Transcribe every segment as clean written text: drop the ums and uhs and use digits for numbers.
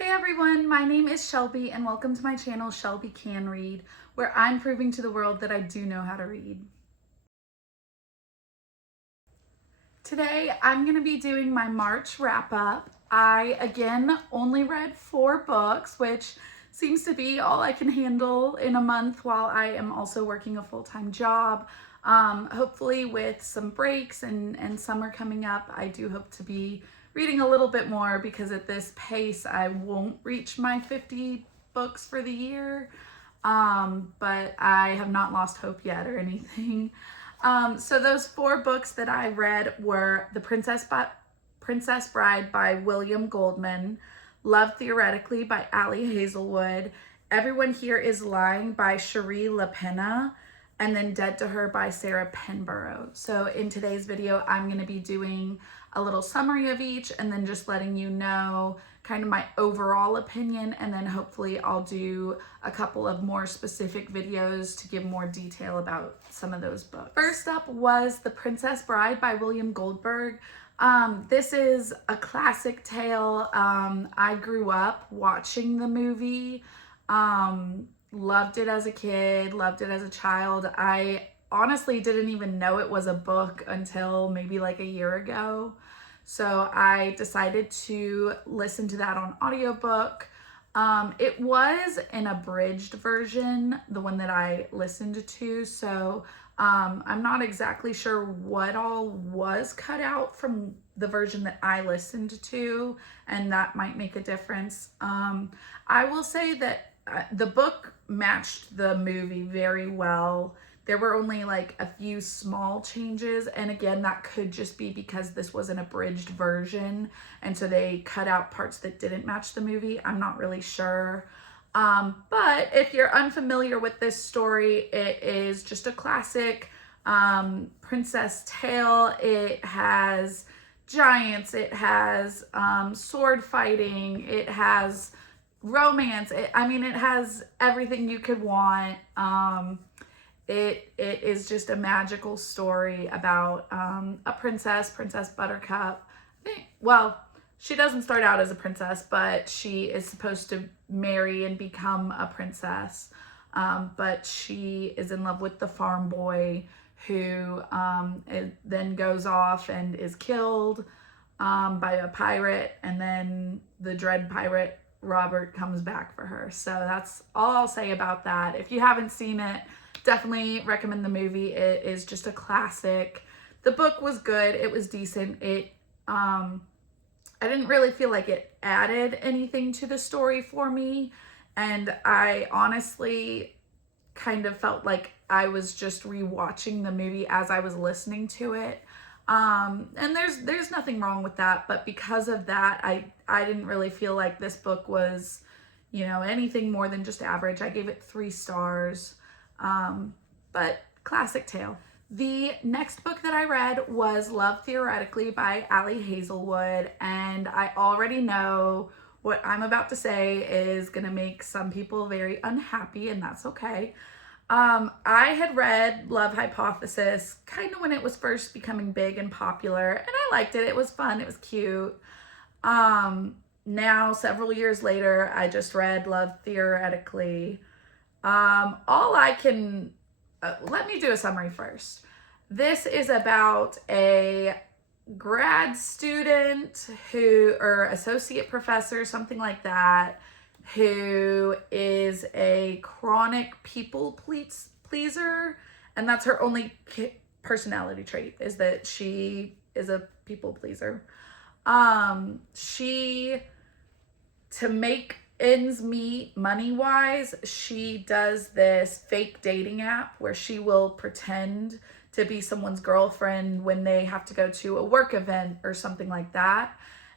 Hey everyone, my name is Shelby and welcome to my channel Shelby Can Read, where I'm proving to the world that I do know how to read. Today I'm going to be doing my March wrap up. I again only read 4 books, which seems to be all I can handle in a month while I am also working a full-time job. Hopefully with some breaks and summer coming up, I do hope to be reading a little bit more because at this pace I won't reach my 50 books for the year, but I have not lost hope yet or anything. So those 4 books that I read were The Princess Bride by William Goldman, Love Theoretically by Hazelwood, Everyone Here Is Lying by Shari, Lapena, and then Dead to Her by Sarah Pinborough. So in today's video, I'm going to be doing a little summary of each and then just letting you know kind of my overall opinion, and then hopefully I'll do a couple of more specific videos to give more detail about some of those books. First up was The Princess Bride by William Goldberg. This is a classic tale. I grew up watching the movie. Loved it as a kid, loved it as a child. I honestly didn't even know it was a book until maybe like a year ago. So I decided to listen to that on audiobook. It was an abridged version, the one that I listened to. So I'm not exactly sure what all was cut out from the version that I listened to, and that might make a difference. I will say that the book matched the movie very well. There were only like a few small changes, and again, that could just be because this was an abridged version, and so they cut out parts that didn't match the movie. I'm not really sure. But if you're unfamiliar with this story, it is just a classic princess tale. It has giants, it has sword fighting, it has romance. It has everything you could want. It is just a magical story about a Princess Buttercup. Well, she doesn't start out as a princess, but she is supposed to marry and become a princess. But she is in love with the farm boy who then goes off and is killed by a pirate, and then the dread pirate Robert comes back for her. So that's all I'll say about that. If you haven't seen it, definitely recommend the movie. It is just a classic. The book was good. It was decent. I didn't really feel like it added anything to the story for me, and I honestly kind of felt like I was just rewatching the movie as I was listening to it. And there's nothing wrong with that, but because of that, I didn't really feel like this book was, anything more than just average. I gave it 3 stars, but classic tale. The next book that I read was Love Theoretically by Hazelwood, and I already know what I'm about to say is gonna make some people very unhappy, and that's okay. I had read Love Hypothesis kind of when it was first becoming big and popular, and I liked it. It was fun. It was cute. Now, several years later, I just read Love Theoretically. Let me do a summary first. This is about a grad student or associate professor, something like that, who is a chronic people pleaser, and that's her only personality trait, is that she is a people pleaser. To make ends meet money-wise, she does this fake dating app where she will pretend to be someone's girlfriend when they have to go to a work event or something like that.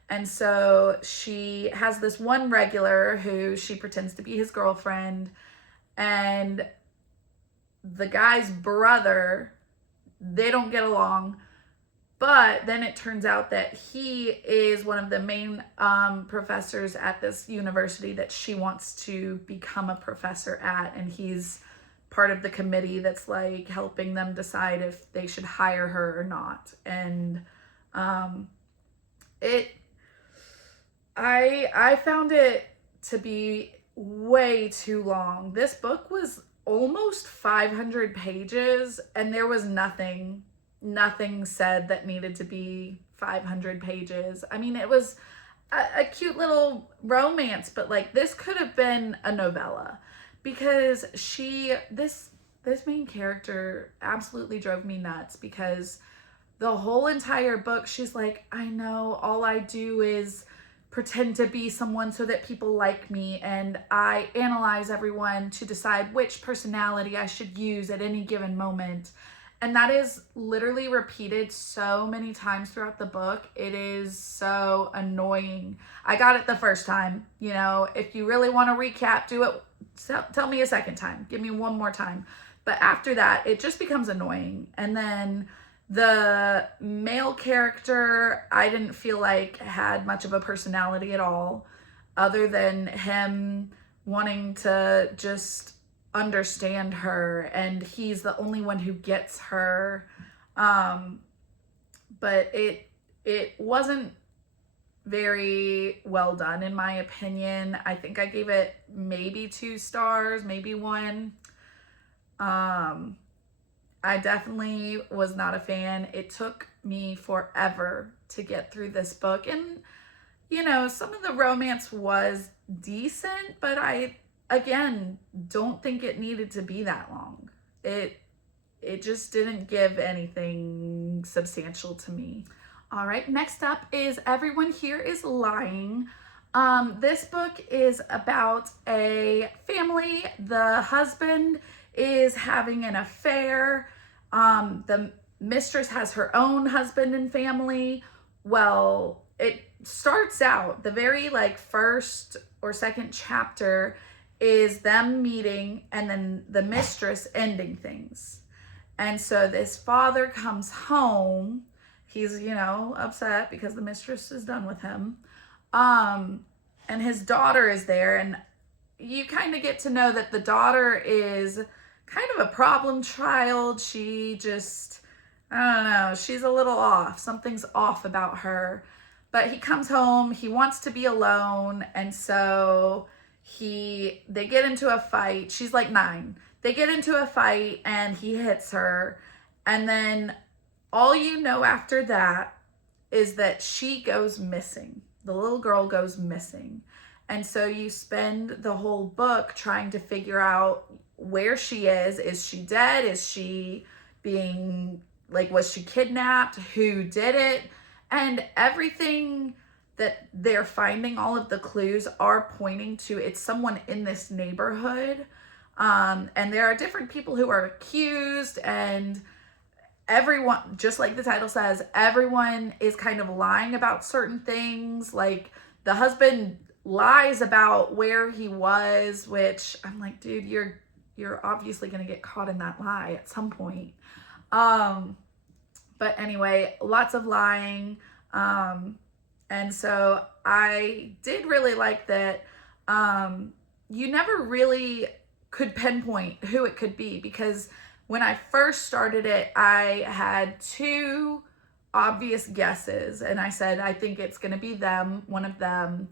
And so she has this one regular who she pretends to be his girlfriend, and the guy's brother, they don't get along. But then it turns out that he is one of the main professors at this university that she wants to become a professor at, and he's part of the committee that's like helping them decide if they should hire her or not. And I found it to be way too long. This book was almost 500 pages, and there was nothing said that needed to be 500 pages. I mean, it was a cute little romance, but like this could have been a novella, because this main character absolutely drove me nuts, because the whole entire book she's like, I know all I do is pretend to be someone so that people like me, and I analyze everyone to decide which personality I should use at any given moment. And that is literally repeated so many times throughout the book. It is so annoying. I got it the first time. You know, if you really want to recap, do it. Tell me a second time. Give me one more time. But after that, it just becomes annoying. And then the male character, I didn't feel like had much of a personality at all, other than him wanting to just understand her, and he's the only one who gets her. But it wasn't very well done, in my opinion. I think I gave it maybe 2 stars, maybe 1. I definitely was not a fan. It took me forever to get through this book. And, you know, some of the romance was decent, but I, again, don't think it needed to be that long. It just didn't give anything substantial to me. All right, next up is Everyone Here is Lying. This book is about a family. The husband is having an affair. The mistress has her own husband and family. Well, it starts out, the very like first or second chapter is them meeting and then the mistress ending things. And so this father comes home. He's, you know, upset because the mistress is done with him. And his daughter is there, and you kind of get to know that the daughter is kind of a problem child. She just, I don't know, she's a little off. Something's off about her. But he comes home, he wants to be alone, and so they get into a fight. She's like 9. They get into a fight and he hits her. And then all you know after that is that she goes missing. The little girl goes missing. And so you spend the whole book trying to figure out where she is. Is she dead? Is she being, like, was she kidnapped? Who did it? And everything that they're finding, all of the clues are pointing to it's someone in this neighborhood. And there are different people who are accused, and everyone, just like the title says, everyone is kind of lying about certain things. Like the husband lies about where he was, which I'm like, dude, you're obviously going to get caught in that lie at some point. But anyway, lots of lying. And so I did really like that. You never really could pinpoint who it could be, because when I first started it, I had 2 obvious guesses, and I said, I think it's going to be them, one of them.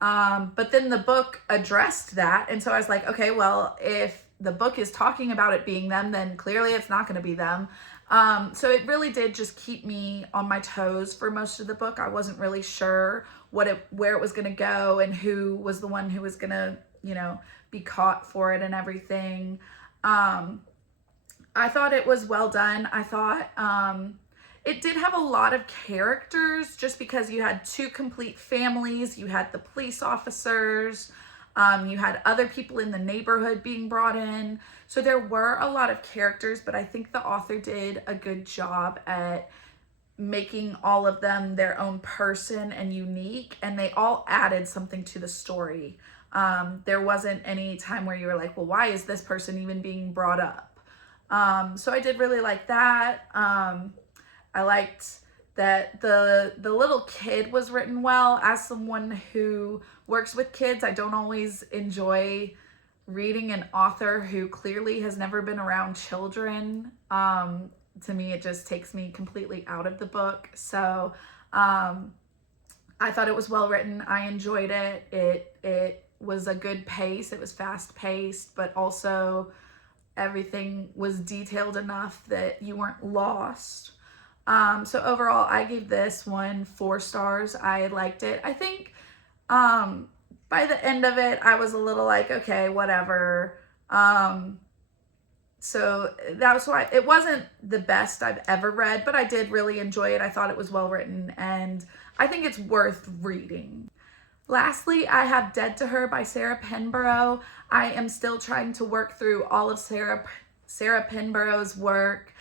But then the book addressed that. And so I was like, okay, well, if the book is talking about it being them, then clearly it's not going to be them. So it really did just keep me on my toes for most of the book. I wasn't really sure where it was going to go and who was the one who was going to, you know, be caught for it and everything. I thought it was well done. I thought it did have a lot of characters, just because you had 2 complete families. You had the police officers. You had other people in the neighborhood being brought in. So there were a lot of characters, but I think the author did a good job at making all of them their own person and unique, and they all added something to the story. There wasn't any time where you were like, well, why is this person even being brought up? So I did really like that. I liked that the little kid was written well. As someone who works with kids, I don't always enjoy reading an author who clearly has never been around children. To me, it just takes me completely out of the book. So I thought it was well written. I enjoyed it. It was a good pace. It was fast paced, but also everything was detailed enough that you weren't lost. So overall, I gave this one 4 stars. I liked it. I think by the end of it, I was a little like, okay, whatever. So that was why it wasn't the best I've ever read, but I did really enjoy it. I thought it was well written, and I think it's worth reading. Lastly, I have Dead to Her by Sarah Pinborough. I am still trying to work through all of Sarah Pinborough's work.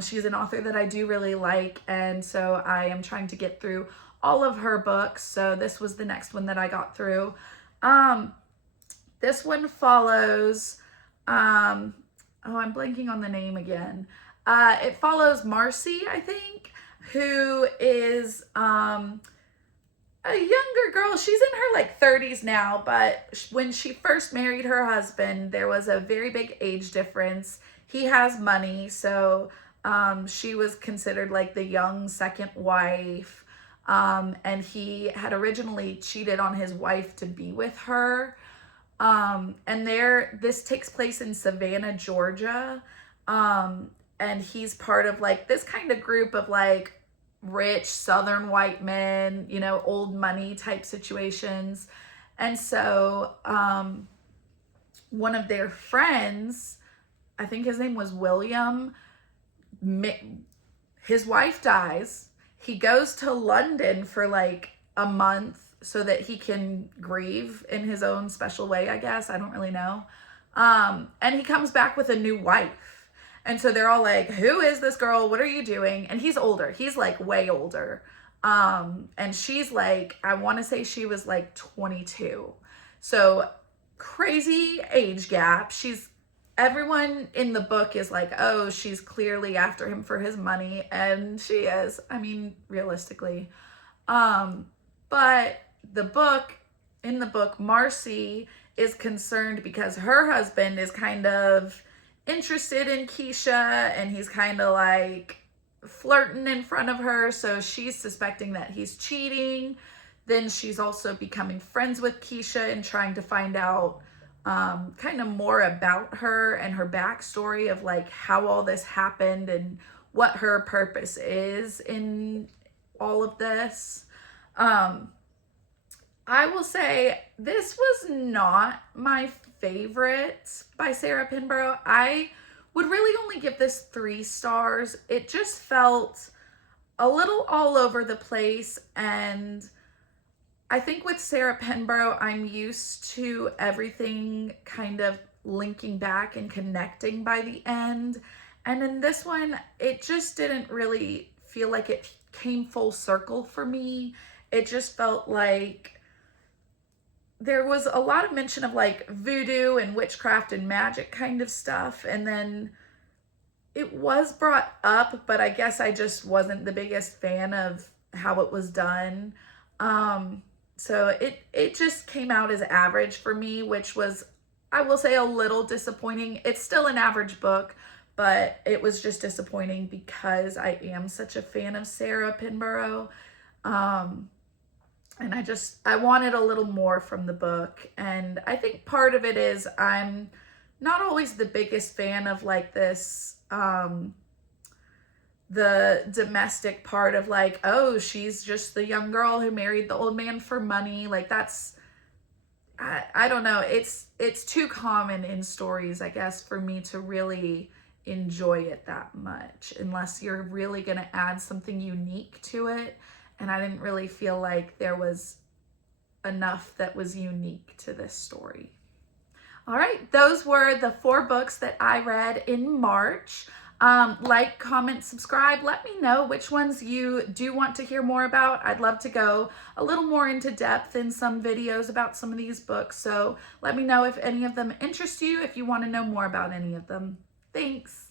She's an author that I do really like, and so I am trying to get through all of her books. So this was the next one that I got through. This one follows, oh, I'm blanking on the name again. It follows Marcy, I think, who is a younger girl. She's in her like 30s now, but when she first married her husband, there was a very big age difference. He has money, so she was considered like the young second wife, and he had originally cheated on his wife to be with her. And this takes place in Savannah, Georgia, and he's part of like this kind of group of like rich Southern white men, you know, old money type situations. And so one of their friends, I think his name was William, his wife dies. He goes to London for like a month so that he can grieve in his own special way, I guess. I don't really know. And he comes back with a new wife. And so they're all like, who is this girl? What are you doing? And he's older. He's like way older. And she's like, I want to say she was like 22. So crazy age gap. Everyone in the book is like, oh, she's clearly after him for his money. And she is, I mean, realistically. But in the book, Marcy is concerned because her husband is kind of interested in Keisha, and he's kind of like flirting in front of her, so she's suspecting that he's cheating. Then she's also becoming friends with Keisha and trying to find out kind of more about her and her backstory of like how all this happened and what her purpose is in all of this. I will say this was not my favorite by Sarah Pinborough. I would really only give this 3 stars. It just felt a little all over the place, and I think with Sarah Pinborough, I'm used to everything kind of linking back and connecting by the end. And in this one, it just didn't really feel like it came full circle for me. It just felt like there was a lot of mention of like voodoo and witchcraft and magic kind of stuff. And then it was brought up, but I guess I just wasn't the biggest fan of how it was done. So it just came out as average for me, which was, I will say, a little disappointing. It's still an average book, but it was just disappointing because I am such a fan of Sarah Pinborough. And I wanted a little more from the book. And I think part of it is I'm not always the biggest fan of like this, the domestic part of like, oh, she's just the young girl who married the old man for money. Like that's, I don't know. It's too common in stories, I guess, for me to really enjoy it that much, unless you're really going to add something unique to it. And I didn't really feel like there was enough that was unique to this story. All right, those were the 4 books that I read in March. Like, comment, subscribe. Let me know which ones you do want to hear more about. I'd love to go a little more into depth in some videos about some of these books. So let me know if any of them interest you, if you want to know more about any of them. Thanks.